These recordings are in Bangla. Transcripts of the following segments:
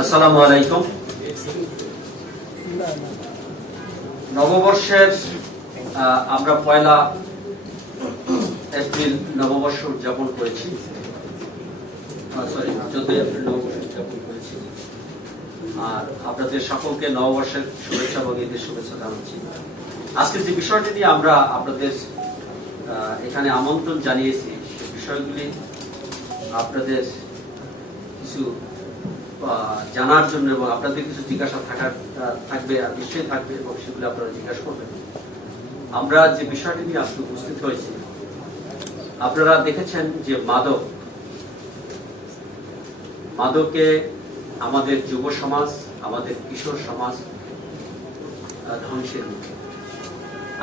আসসালামু আলাইকুম। নববর্ষের আমরা পয়লা এপ্রিল নববর্ষ উদযাপন করেছি। সরি চোদ্দই এপ্রিল নববর্ষ উদযাপন করেছি। আর আপনাদের সকলকে নববর্ষের শুভেচ্ছা এবং ঈদের শুভেচ্ছা জানাচ্ছি। আজকে যে বিষয়টি নিয়ে আমরা আপনাদের এখানে আমন্ত্রণ জানিয়েছি, সে বিষয়গুলি আপনাদের কিছু জানার জন্য এবং আপনাদের কিছু জিজ্ঞাসা থাকার থাকবে আর নিশ্চয়ই থাকবে এবং সেগুলো আপনারা জিজ্ঞাসা করবেন। আমরা যে বিষয়টি নিয়ে আজকে উপস্থিত হয়েছি, আপনারা দেখেছেন যে মাদক, মাদকে আমাদের যুব সমাজ, আমাদের কিশোর সমাজ ধ্বংসের মুখে।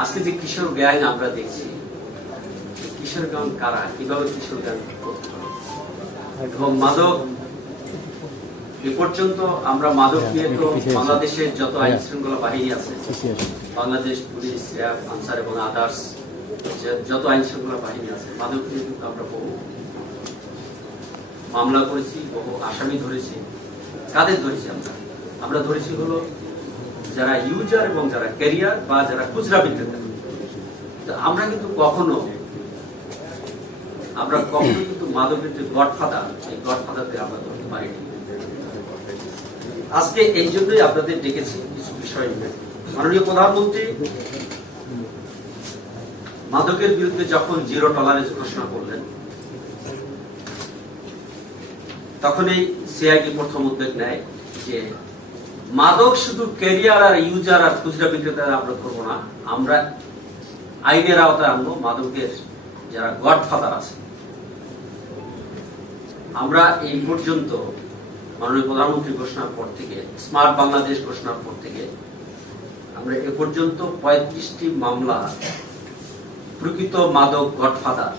আজকে যে কিশোর গ্যাং আমরা দেখছি, কিশোর গ্যাং কারা? কীভাবে কিশোর গ্যাং করতে মাদক এ পর্যন্ত আমরা মাদক নিয়ে তো বাংলাদেশের যত আইন শৃঙ্খলা বাহিনী আছে বাংলাদেশ পুলিশ র্যাব আনসার এবং আদার্স যত আইন শৃঙ্খলা বাহিনী আছে মাদক নিয়ে কিন্তু আমরা বহু মামলা করেছি বহু আসামি ধরেছি। কাদের ধরেছি আমরা? আমরা ধরেছি হলো যারা ইউজার এবং যারা ক্যারিয়ার বা যারা খুচরা বিক্রেতা। আমরা কিন্তু কখনো আমরা কখনো কিন্তু মাদকের যে গডফাদার এই গডফাদারকে আমরা ধরতে পারিনি। আজকে এই জন্যই আপনাদের ডেকেছি কিছু বিষয় নিয়ে। মাননীয় প্রধানমন্ত্রী, মাদকের বিরুদ্ধে যখন জিরো টলারেন্স ঘোষণা করলেন তখন এই সিআইডি প্রথম উদ্যোগ নেয় যে মাদক শুধু ক্যারিয়ার আর ইউজার আর খুচরা বিক্রেতারা আমরা করব না, আমরা আইনের আওতায় আনব, মাদকের যারা গডফাদার আছে। আমরা এই পর্যন্ত মাননীয় প্রধানমন্ত্রী ঘোষণার পর থেকে, স্মার্ট বাংলাদেশ ঘোষণার পর থেকে, আমরা এ পর্যন্ত পঁয়ত্রিশটি মামলা, প্রকৃত মাদক গডফাদার,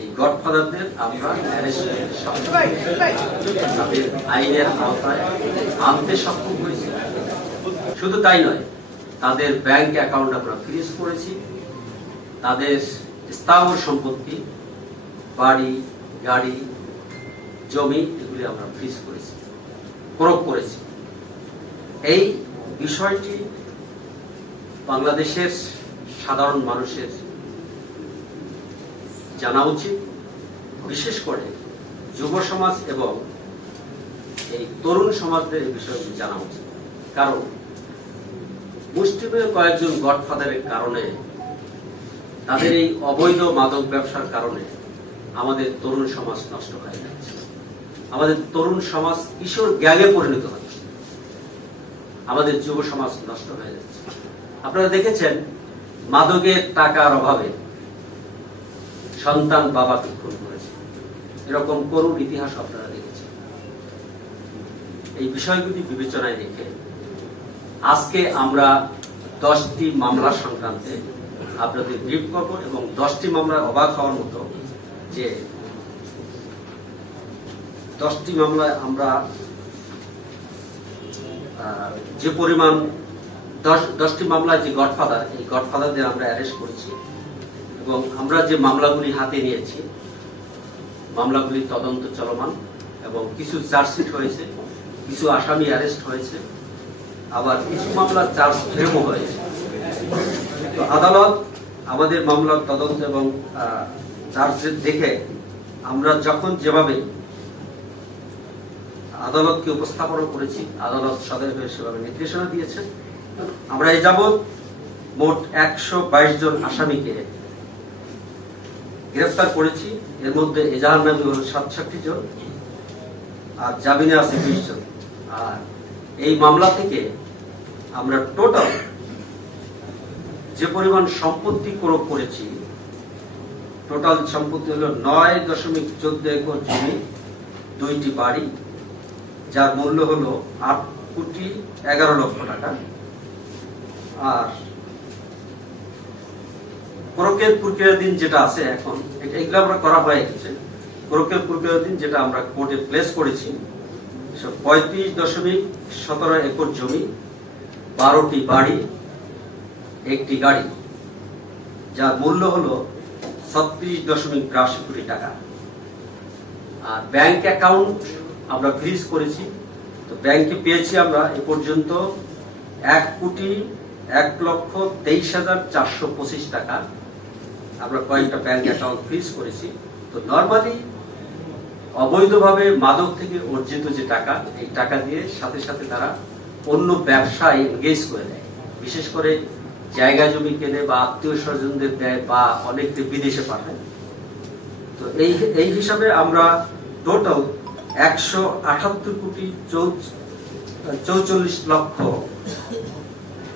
এই গডফাদারদের আমরা আইনের আওতায় আনতে সক্ষম হয়েছি। শুধু তাই নয়, তাদের ব্যাংক অ্যাকাউন্ট আমরা ফ্রিজ করেছি, তাদের স্থাবর সম্পত্তি, বাড়ি, গাড়ি, জমি এগুলি আমরা ফ্রিজ করেছি, প্রয়োগ করেছি। এই বিষয়টি বাংলাদেশের সাধারণ মানুষের জানা উচিত। বিশেষ করে যুব সমাজ এবং এই তরুণ সমাজদের বিষয়গুলি জানা উচিত। কারণ মুসলিমের কয়েকজন গডফাদারের কারণে, তাদের এই অবৈধ মাদক ব্যবসার কারণে আমাদের তরুণ সমাজ নষ্ট হয়ে যাচ্ছে। আমাদের তরুণ সমাজ কিশোর গ্যাংয়ে পরিণত হচ্ছে। আমাদের যুব সমাজ নষ্ট হয়ে যাচ্ছে। আপনারা দেখেছেন মাদকের টাকার অভাবে সন্তান বাবাকে খুন করেছে। এরকম করুণ ইতিহাস আপনারা দেখেছেন। এই বিষয়গুলি বিবেচনায় রেখে আজকে আমরা দশটি মামলা সংক্রান্তে আপনাদের ব্রিফ করব এবং দশটি মামলায় অবাক হওয়ার মতো যে দশটি মামলায় আমরা যে পরিমাণ, দশ, দশটি মামলায় যে গডফাদার, এই গডফাদারদের আমরা অ্যারেস্ট করেছি। এবং আমরা যে মামলাগুলি হাতে নিয়েছি মামলাগুলির তদন্ত চলমান এবং কিছু চার্জশিট হয়েছে, কিছু আসামি অ্যারেস্ট হয়েছে, আবার কিছু মামলার চার্জ ফ্রেমও হয়েছে। তো আদালত আমাদের মামলার তদন্ত এবং চার্জশিট দেখে আমরা যখন যেভাবে আদালতকে উপস্থাপন করেছি। আদালত সদয় হয়ে সেভাবে নির্দেশনা দিয়েছে আমরা এই যাবৎ মোট একশো বাইশ জন আসামিকে গ্রেফতার করেছি। এর মধ্যে এজাহার নামী হল সাতষট্টি জন আর জামিনে আছে বিশ জন। আর এই মামলা থেকে আমরা টোটাল যে পরিমাণ সম্পত্তি ক্রোপ করেছি, টোটাল সম্পত্তি হলো নয় দশমিক চোদ্দ একর জমি, দুইটি বাড়ি যার মূল্য হলো আট কোটি এগারো লক্ষ টাকা। আর ক্রোকের প্রক্রিয়াধীন যেটা আছে এখন এগুলো আমরা করা হয়ে গেছে। ক্রোকের প্রক্রিয়াধীন যেটা আমরা কোর্টে প্লেস করেছি পঁয়ত্রিশ দশমিক সতেরো একর জমি, বারোটি বাড়ি, একটি গাড়ি, যার মূল্য হলো ছত্রিশ দশমিক বিরাশি কোটি টাকা। আর ব্যাংক অ্যাকাউন্ট আমরা ফ্রিজ করেছি। তো ব্যাংকে পেয়েছি আমরা এ পর্যন্ত এক কোটি এক লক্ষ তেইশ হাজার চারশো পঁচিশ টাকা। আমরা কয়েকটা ব্যাংক অ্যাকাউন্ট ফ্রিজ করেছি। তো নর্মালি অবৈধভাবে মাদক থেকে অর্জিত যে টাকা, এই টাকা দিয়ে সাথে সাথে তারা অন্য ব্যবসায় এনগেজ করে দেয় বিশেষ করে জায়গা জমি কেনে বা আত্মীয় স্বজনদের দেয় বা অনেককে বিদেশে পাঠায়। তো এই এই হিসাবে আমরা টোটাল একশো আটাত্তর কোটি চৌচল্লিশ লক্ষ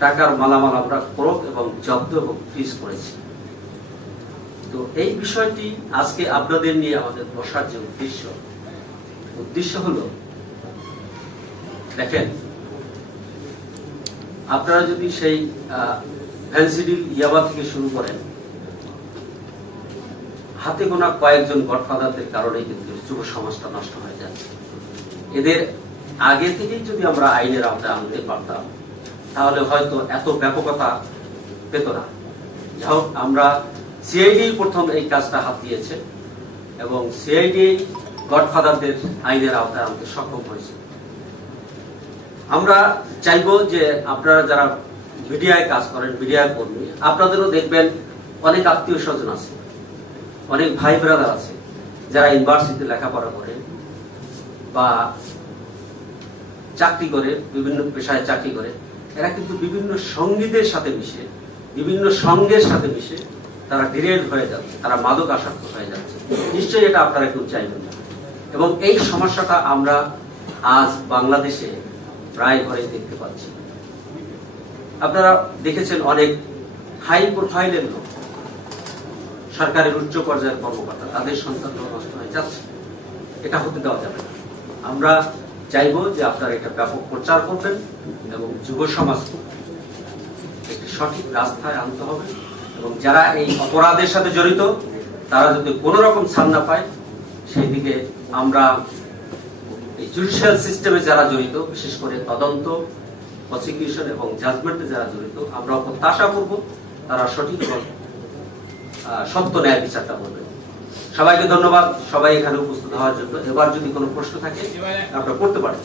টাকার মালামাল আমরা ক্রোক এবং জব্দ এবং ফ্রিজ করেছি। তো এই বিষয়টি আজকে আপনাদের নিয়ে আমাদের বসার যে উদ্দেশ্য উদ্দেশ্য হলো, দেখেন, আপনারা যদি সেই ফ্যান্সিডিল ইয়াবা থেকে শুরু করেন হাতে গোনা কয়েকজন গডফাদারদের কারণেই কিন্তু যুব সমাজটা নষ্ট হয়ে যাচ্ছে। এদের আগে থেকেই যদি আমরা আইনের আওতায় আনতে পারতাম, তাহলে হয়তো এত ব্যাপকতা পেত না। যাই হোক, আমরা সিআইডি প্রথম এই কাজটা হাত দিয়েছে এবং সিআইডি গডফাদারদের আইনের আওতায় আনতে সক্ষম হয়েছে। আমরা চাইব যে আপনারা যারা মিডিয়ায় কাজ করেন মিডিয়া কর্মী, আপনাদেরও দেখবেন অনেক আত্মীয় স্বজন আছে। অনেক ভাই ব্রাদার আছে, যারা ইউনিভার্সিটিতে লেখাপড়া করে বা চাকরি করে, বিভিন্ন পেশায় চাকরি করে, এরা কিন্তু বিভিন্ন সঙ্গীদের সাথে মিশে, বিভিন্ন সঙ্গের সাথে মিশে তারা ডিরেড হয়ে যাচ্ছে, তারা মাদক আসক্ত হয়ে যাচ্ছে। নিশ্চয়ই এটা আপনারা কেউ চাইবেন না। এবং এই সমস্যাটা আমরা আজ বাংলাদেশে প্রায় ঘরে দেখতে পাচ্ছি। আপনারা দেখেছেন অনেক হাই প্রোফাইলের লোক সরকারের উচ্চ পর্যায়ের কর্মকর্তা, তাদের সন্তান নষ্ট হয়ে যাচ্ছে। এটা হতে দেওয়া যাবে না। আমরা চাইব যে আপনারা এটা ব্যাপক প্রচার করবেন এবং যুব সমাজকে একটি সঠিক রাস্তায় আনতে হবে এবং যারা এই অপরাধের সাথে জড়িত, তারা যদি কোনো রকম ছাড় না পায় সেই দিকে আমরা এই জুডিশিয়াল সিস্টেমে যারা জড়িত, বিশেষ করে তদন্ত প্রসিকিউশন এবং জাজমেন্টে যারা জড়িত আমরা প্রত্যাশা করব তারা সঠিক সত্য ন্যায় বিচারটা করবে সবাইকে ধন্যবাদ। সবাই এখানে উপস্থিত হওয়ার জন্য। এবার যদি কোনো প্রশ্ন থাকে আপনারা করতে পারেন